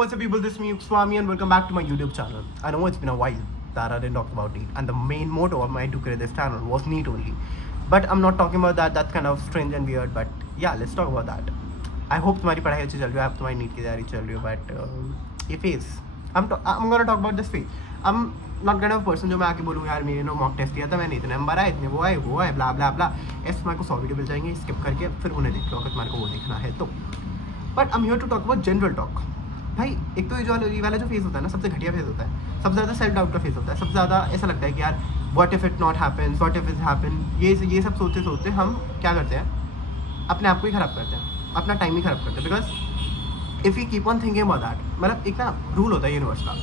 what's up people, this is me Swami and welcome back to my YouTube channel. I know it's been a while that I didn't talk about NEET, and the main motto of mine to create this channel was NEET only. But I'm not talking about that, that's kind of strange and weird, but yeah, let's talk about that. I hope तुम्हारी पढ़ाई अच्छी चल रही है, आप तुम्हारी NEET की तैयारी चल रही हो, but ये phase, I'm gonna talk about this phase. I'm not kind of person जो मैं आके बोलूँ यार मेरे मॉक टेस्ट दिया था मैंने, इतने नंबर आए, इतने वो आए ब्ला ब्ला ब्ला, ऐसे तुम्हारे को 100 वीडियो मिल जाएंगे, स्किप करके फिर उन्हें देख लो अगर तुम्हारे को वो देखना है तो. But I am here to talk about general talk. भाई एक तो ये वाला जो फेज़ होता है ना, सबसे घटिया फेज़ होता है, सबसे ज़्यादा सेल्फ डाउट का फेज़ होता है, सबसे ज़्यादा ऐसा लगता है कि यार what if it not happens, what if it happen, ये सब सोचते सोचते हम क्या करते हैं, अपने आप को ही ख़राब करते हैं, अपना टाइम ही ख़राब करते हैं. Because if you keep on thinking about that, मतलब एक ना रूल होता है यूनिवर्स का,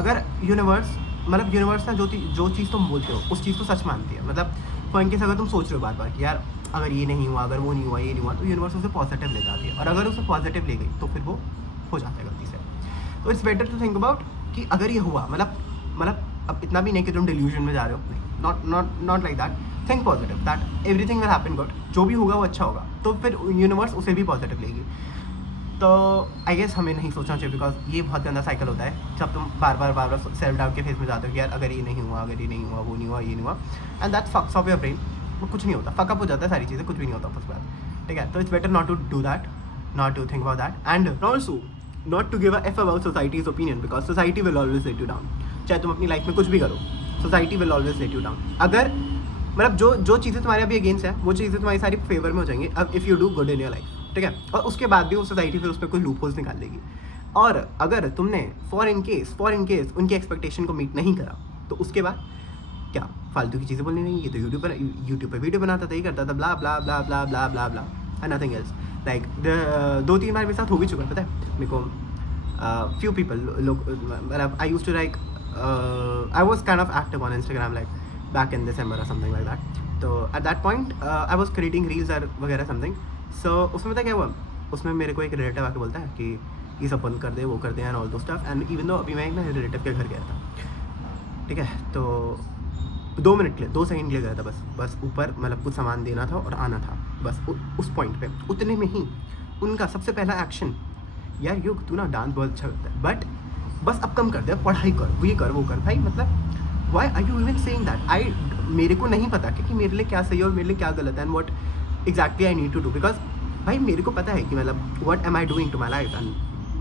अगर यूनिवर्स ना जो चीज़ तुम बोलते हो उस चीज़ को सच मानती है. मतलब फॉर इनकेस अगर तुम सोच रहे हो बार बार कि यार अगर ये नहीं हुआ, अगर वो नहीं हुआ, ये नहीं हुआ, तो यूनिवर्स उसे पॉजिटिव ले जाती है, और अगर उसे पॉजिटिव ले गई तो फिर वो हो जाता है गलती से. तो it's better to think about कि अगर ये हुआ, मतलब अब इतना भी नहीं कि तुम डिल्यूजन में जा रहे हो, नहीं, not like that. Think positive that everything will happen good, जो भी होगा वो अच्छा होगा, तो फिर यूनिवर्स उसे भी पॉजिटिव लेगी. तो आई गेस हमें नहीं सोचना चाहिए, बिकॉज ये बहुत गंदा साइकिल होता है जब तुम बार बार सेल्फ डाउट के फेस में जाते हो कि यार अगर ये नहीं हुआ, अगर ये नहीं हुआ, वो नहीं हुआ, ये नहीं हुआ, एंड दैट फक्स ऑफ योर ब्रेन. वो कुछ नहीं होता, फकअप हो जाता है, सारी चीज़ें कुछ भी नहीं होता उसके बाद, ठीक है. तो it's better not to do that, not to think about that, and also not to give a F about society's opinion, because society will always let you down. चाहे तुम अपनी लाइफ में कुछ भी करो, society will always let you down. अगर मतलब जो चीज़ें तुम्हारे अभी अगेंस्ट है, वो चीज़ें तुम्हारी सारी फेवर में हो जाएंगी अब if you do good in your life, ठीक है. और उसके बाद भी वो सोसाइटी फिर उस पर कोई लूप होल्स निकाल लेगी. और अगर तुमने फॉर इन केस उनकी एक्सपेक्टेशन को मीट नहीं करा, तो उसके बाद क्या फालतू की चीज़ें बोलनी नहीं. ये तो यूट्यूब पर वीडियो बनाता था, ही करता था, ब्ला ब्ला ब्ला ब्ला ब्ला ब्ला ब्ला, एंड नथिंग एल्स. लाइक 2-3 बार मेरे साथ हो भी चुका है, पता है मेरे को. फ्यू पीपल लोग, मतलब I use to like I was kind of active on Instagram like back in December और समथिंग लाइक दैट. तो at that point I was creating reels और वगैरह समथिंग. सो उसमें पता क्या हुआ, उसमें मेरे को एक रिलेटिव आके बोलता है कि ये सब बंद कर दे, वो कर दे, एंड ऑल दो स्टफ. एंड इवन दो अभी मैं एक ना रिलेटिव के घर गया था, ठीक है. तो 2 मिनट के लिए, 2 सेकंड के लिए गया था बस ऊपर, मतलब कुछ सामान देना था और आना था, बस उस पॉइंट पे. उतने में ही उनका सबसे पहला एक्शन, यार युग तू ना डांस बहुत अच्छा करता है, बट बस अब कम कर दे, पढ़ाई कर, ये कर, वो कर. भाई मतलब why are you even saying that? मेरे को नहीं पता कि मेरे लिए क्या सही है और मेरे लिए क्या गलत है, and what exactly I need to do. Because भाई मेरे को पता है कि मतलब what am I doing to my life,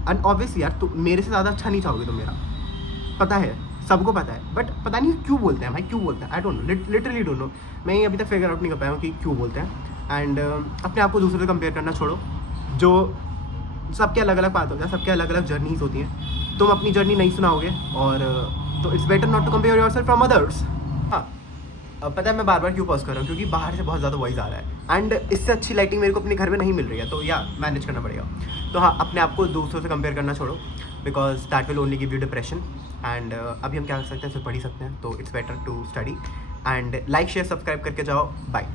and obviously यार तो मेरे से ज़्यादा अच्छा नहीं चाहोगे तुम, मेरा पता है, सबको पता है. बट पता नहीं क्यों बोलते हैं भाई, क्यों बोलते हैं, I don't know, literally don't know. मैं अभी तक फिगर आउट नहीं कर पाया हूँ कि क्यों बोलते हैं. एंड अपने आप को दूसरे से कंपेयर करना छोड़ो. जो सबके अलग अलग पाथ होते हैं, सबके अलग अलग जर्नीज होती हैं, तुम अपनी जर्नी नहीं सुनाओगे, और तो it's better not to compare yourself from others. हाँ, पता है मैं बार क्यों पॉज कर रहा हूँ, क्योंकि बाहर से बहुत ज़्यादा वॉइस आ रहा है, एंड इससे अच्छी लाइटिंग मेरे को अपने घर में नहीं मिल रही है, तो या मैनेज करना पड़ेगा. तो हाँ, अपने आप को दूसरों से कंपेयर करना छोड़ो, because that will only give you depression. And अभी हम क्या कर सकते हैं, सिर्फ पढ़ ही सकते हैं. तो it's better to study, and like share subscribe करके जाओ. बाय.